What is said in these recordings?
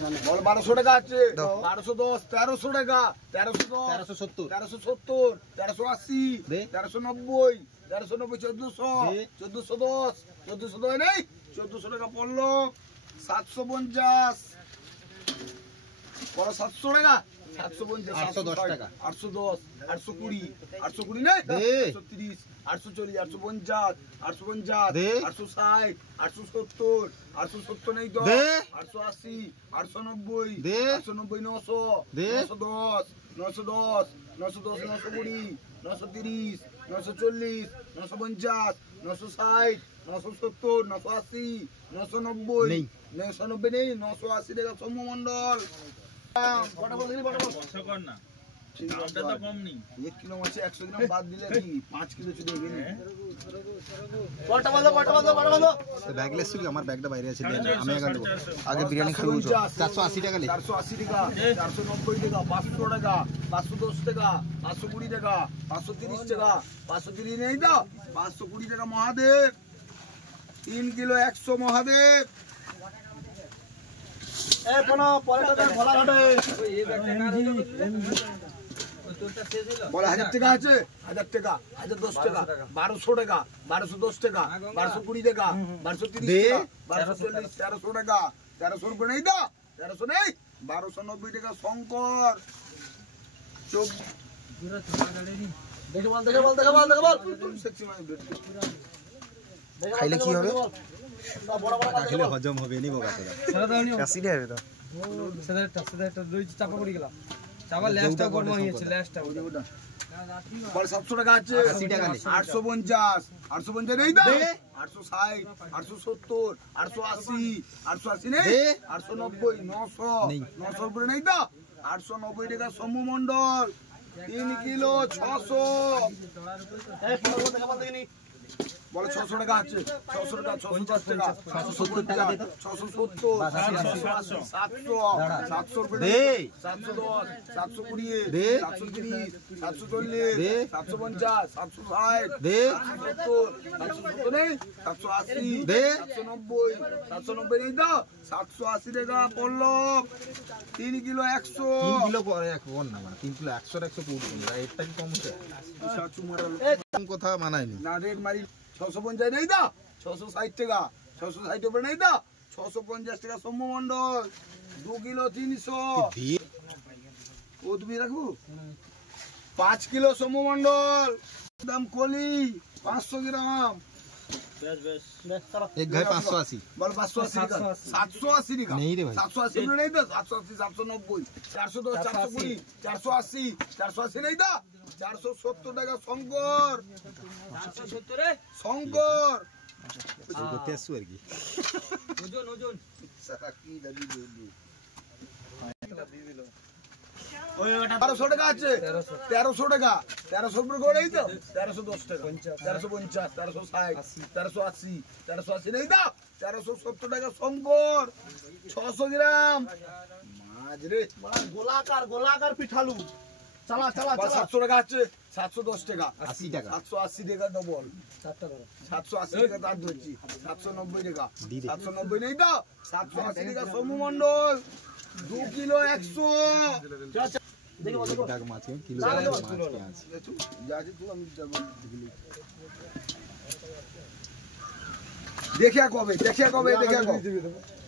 বল 1200 টাকা আছে 1210 1300 টাকা 1310 1370 1380 1390 1390 1400 1410 নেই 1400 টাকা পড়লো 750 বড় 700 টাকা 750 810 টাকা 810 820 820 নেই 830 840 850 850 860 870 870 নেই তো 880 890 890 900 910 910 920 930 940 950 960 970 980 990 990 নেই 980 টাকা সৌম্য মন্ডল एक किलो मछली 100 ग्राम बाद दिले की 5 किलो চলে গেল কটা বলো ব্যাগ লেছ কি আমার ব্যাগটা বাইরে আছে আমি আগে বিরিয়ানি খাবো 480 টাকা 480 টাকা 490 টাকা 500 টাকা 510 টাকা 520 টাকা 530 টাকা 530 নেই তো 520 টাকা মহাদেব 3 কিলো 100 মহাদেব এ কোন পরেটা ভোলা ঘাটে এই ব্যাগটা কার হলো তোরটা শেষ হলো বল 1000 টাকা আছে 1000 টাকা 1010 টাকা 1200 টাকা 1210 টাকা 1220 টাকা 1230 টাকা 1240 1300 টাকা 1300 রুপে নেই তো 1300 নেই 1290 টাকা শঙ্কর দেখে বল সেক্সি মানে খাইলে কি হবে খাইলে হজম হবে নি বাবা তোরা কাশিলে হবে তো সেটা দুই চাপা পড়ে গেল চাপা ল্যাশটা গরম হয়ে গেছে ল্যাশটা বল 700 টাকা আছে 80 টাকা নেই 850 850 নেই তো 860 870 880 880 নেই 890 900 900 উপরে নেই তো 890 টাকা সৌম্য মন্ডল 3 কিলো 600 এক কিলো টাকা বল দেখনি বলে 600 টাকা আছে 600 টাকা 650 টাকা 670 টাকা দে তো 670 700 রুপে দে 710 720 দে 730 740 দে 750 760 দে 770 নেই 780 দে 790 নেই তো 780 টাকা পড়লো 3 কিলো 100 3 কিলো পরে এক বল না মানে 3 কিলো 100 100 পুরো না এটা কি কম হচ্ছে কম কথা মানায়নি না রেট মারি 650 নেই তো 660 টাকা 660 উপরে নেই তো 650 টাকা সৌম্য মন্ডল 2 কিলো 300 ও তুমি রাখবো 5 কিলো সৌম্য মন্ডল দাম কলি 500 গ্রাম एक घाय 580 बोल 580 টাকা 780 টাকা नहीं रे भाई 780 नहीं तो 780 790 410 420 480 480 नहीं तो 470 টাকা শঙ্কর 470 রে শঙ্কর করতে আসু আর কি ওজন সারা কি দাবি দিবি দিল ওই ওটা 1200 টাকা আছে 1300 টাকা 1300 উপরে করেই তো 1310 টাকা 1350 1360 1380 1380 নেই তো 1370 টাকা শঙ্কর 600 গ্রাম মাছ রে বড় গোলাকার পিঠালু চালা 700 টাকা আছে 710 টাকা 80 টাকা 780 টাকা ডবল 780 টাকা তার ধরছি 790 টাকা 790 নেই তো 780 টাকা সমু মন্ডল 2 কিলো 100 দেখো টাকা মাছ কিলো মাছ আছে যাচ্ছে তুই আমি যাব দেখিয়া কবে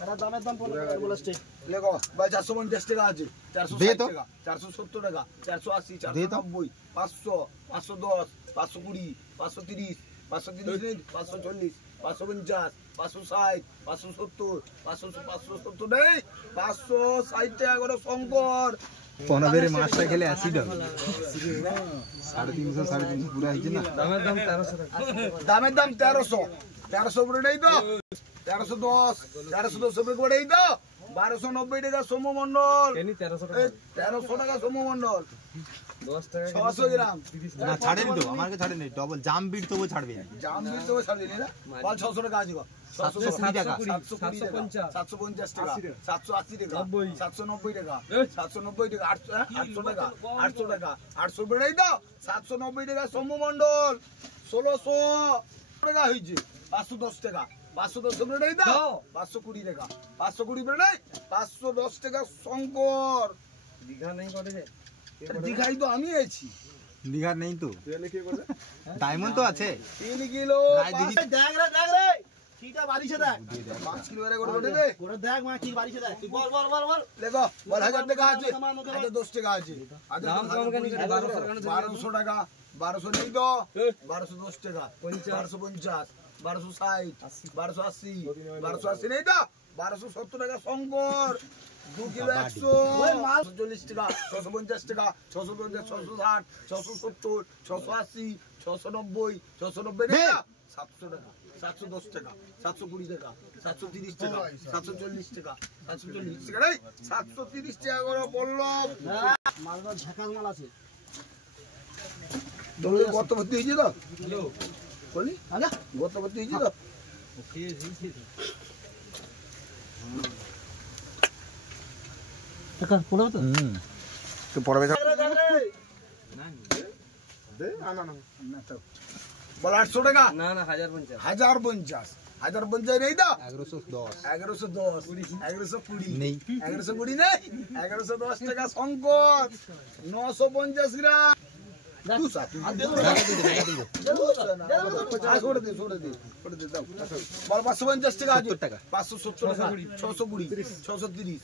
তারা দামের দাম বলছে লেগো ভাই 450 টাকা আছে 460 টাকা 470 টাকা 480 490 500 510 520 530 530 540 550 560 570 570 নেই 560 টাকা করে শঙ্কর পনাবের মাছটা খেলে অ্যাসিড হবে 350 350 পুরো হইছে না দামের দাম 1300 উপরে নেই তো 1310 উপরে করেই তো 1290 টাকা সৌম্য মন্ডল 1300 টাকা সৌম্য মন্ডল 10 টাকা 600 গ্রাম না ছাড়েনি তো আমাকে ছাড়েনি ডবল জাম বিট তো ছাড়বে না বল 600 টাকা আছে 780 টাকা 750 টাকা 780 টাকা 790 টাকা 790 টাকা 800 টাকা 800 টাকা 800 বেড়েই দাও 790 টাকা সৌম্য মন্ডল 1600 টাকা হয়েছে 510 টাকা 510 উপরে নেই দাও 520 টাকা 520 উপরে নেই 510 টাকা শঙ্কর দীঘা নেই করে রে দীঘাই তো আমি আছি দীঘা নেই তো তেলে কি করে ডায়মন্ড তো আছে 3 কিলো দেখ রে ঠিকটা বাড়িছে দেখ 5 কিলো এর করে দে করে দেখ মা কি বাড়িছে দেখ তুই বল দেখো বল 1000 টাকা আছে 1010 টাকা আছে দাম কম কেন 1200 টাকা 1200 নেই তো 1210 টাকা 1250 1260 1280 1280 নেই তো 1270 টাকা শঙ্কর 2 কিলো 100 40 টাকা 650 টাকা 650 660 670 680 690 690 নেই তো 700 টাকা 710 টাকা 720 টাকা 730 টাকা 740 টাকা 740 টাকা নাই 730 টাকা করে বললো মালটা ঝাকাল মাল আছে তোর কত ভর্তি হয়েছে তো হ্যালো বলি আচ্ছা কত ভর্তি হয়েছে তো টাকা পড়া তো তো পড়বে দে না তো বল 800 টাকা না 1050 1050 নেই তো 1110 1110 1120 নেই 1120 নেই 1110 টাকা শঙ্কর 950 গ্রাম বল 550 টাকা আছে 570 টাকা 620 630 630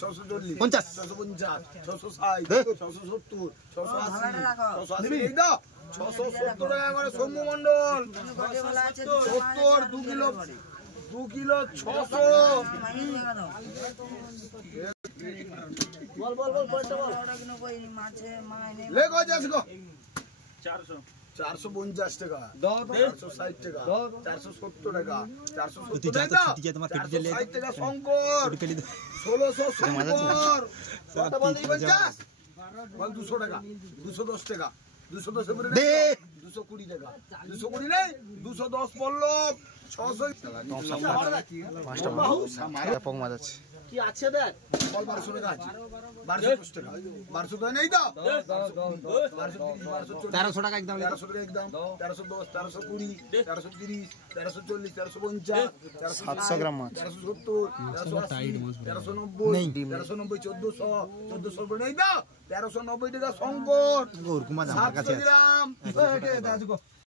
640 50 650 660 670 680 এই দাও 670 টাকা করে সৌম্য মন্ডল 70 2 কিলো 600 বল পয়সা বল লেগো যাস গো 450 টাকা 460 টাকা 470 টাকা 470 টাকা 460 টাকা শঙ্কর 1600 শঙ্কর কত বল 50 বল 200 টাকা 210 টাকা 210 এর দে 220 টাকা 220 নেই 210 পল্লব 600 টাকা 5টা মাছ পং মাছ আছে কি আছে দেখ বল 1200 টাকা আছে 1210 টাকা 1200 টাকা নেই দাও 1300 টাকা একদম 1300 টাকা একদম 1310 1320 1330 1340 1350 700 গ্রাম মাছ 1370 1390 1390 1400 উপরে নেই দাও 1390 টাকা শঙ্কর ওরকম মাছ আমার কাছে আছে গ্রাম